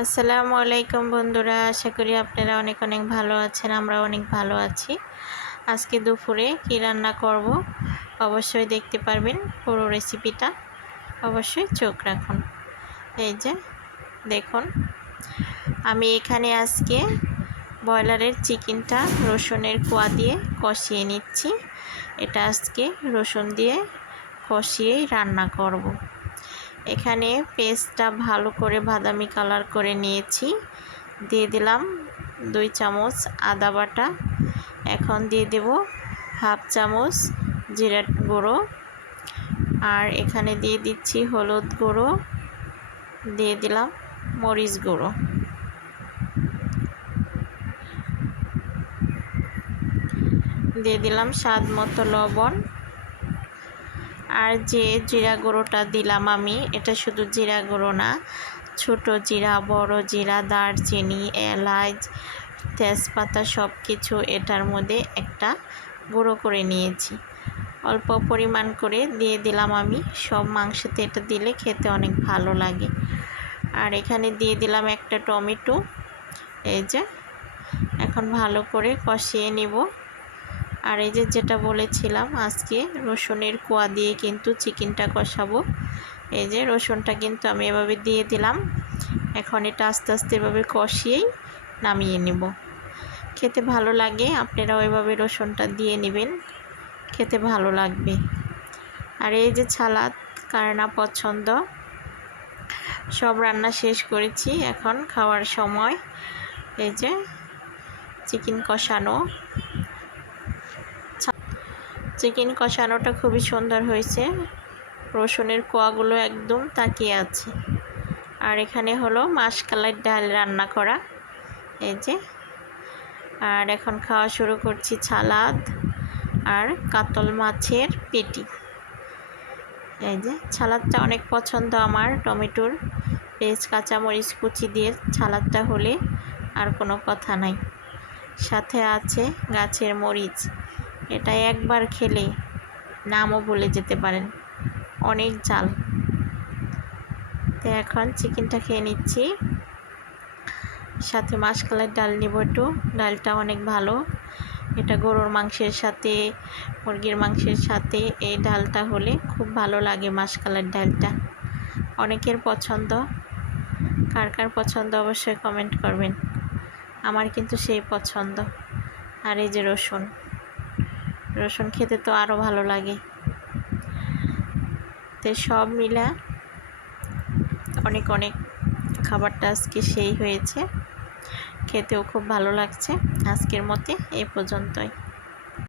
আসসালামু আলাইকুম বন্ধুরা, আশা করি আপনারা অনেক অনেক ভালো আছেন। আমরা অনেক ভালো আছি। আজকে দুপুরে কি রান্না করব অবশ্যই দেখতে পারবেন। পুরো রেসিপিটা অবশ্যই চোখ রাখুন। এই যে দেখুন, আমি এখানে আজকে ব্রয়লারের চিকেনটা রসুনের কোয়া দিয়ে কষিয়ে নিচ্ছি। এটা আজকে রসুন দিয়ে কষিয়েই রান্না করব। এখানে পেস্টটা ভালো করে বাদামি কালার করে নিয়েছি। দিয়ে দিলাম 2 চামচ আদা বাটা। এখন দিয়ে দেব হাফ চামচ জিরা গুঁড়ো, আর এখানে দিয়ে দিচ্ছি হলুদ গুঁড়ো, দিয়ে দিলাম মরিচ গুঁড়ো, দিয়ে দিলাম স্বাদ মতো লবণ। আর যে জিরা গুঁড়োটা দিলাম আমি, এটা শুধু জিরা গুঁড়ো না, ছোট জিরা, বড় জিরা, দারচিনি, এলাচ, তেজপাতা সব কিছু এটার মধ্যে একটা গুঁড়ো করে নিয়েছি। অল্প পরিমাণ করে দিয়ে দিলাম আমি। সব মাংসতে এটা দিলে খেতে অনেক ভালো লাগে। আর এখানে দিয়ে দিলাম একটা টমেটো। এই যে এখন ভালো করে কষিয়ে নিব। আর এই যে যেটা বলেছিলাম, আজকে রসুনের কোয়া দিয়ে কিন্তু চিকেনটা কষাবো। এই যে রসুনটা কিন্তু আমি এভাবে দিয়ে দিলাম। এখন এটা আস্তে আস্তে এভাবে কষিয়েই নামিয়ে নেব। খেতে ভালো লাগে, আপনারা ওইভাবে রসুনটা দিয়ে নেবেন, খেতে ভালো লাগবে। আর এই যে সালাদ কার না পছন্দ। সব রান্না শেষ করেছি, এখন খাওয়ার সময়। এই যে চিকেন কষানোটা খুবই সুন্দর হয়েছে। রসুনের কোয়াগুলো একদম তাকিয়ে আছে। আর এখানে হলো মাসকলাই ডাল রান্না করা। এই যে, আর এখন খাওয়া শুরু করছি সালাদ আর কাতল মাছের পেটি। এই যে সালাদটা অনেক পছন্দ আমার। টমেটোর পেঁয়াজ কাঁচামরিচ কুচি দিয়ে সালাদটা হলে আর কোনো কথা নাই। সাথে আছে গাছের মরিচ। এটা একবার খেলে নামও ভুলে যেতে পারেন, অনেক ঝাল। তো এখন চিকেনটা খেয়ে নিচ্ছি, সাথে মাসকলাই ডাল নিব একটু। ডালটা অনেক ভালো। এটা গরুর মাংসের সাথে, মুরগির মাংসের সাথে এই ডালটা হলে খুব ভালো লাগে। মাসকলাই ডালটা অনেকের পছন্দ। কার কার পছন্দ অবশ্যই কমেন্ট করবেন। আমার কিন্তু সেই পছন্দ। আর এই যে রসুন খেতে তো আরও ভালো লাগে। তো সব মিলা অনেক অনেক খাবারটা আজকে সেই হয়েছে, খেতেও খুব ভালো লাগছে। আজকের মতে এই পর্যন্তই।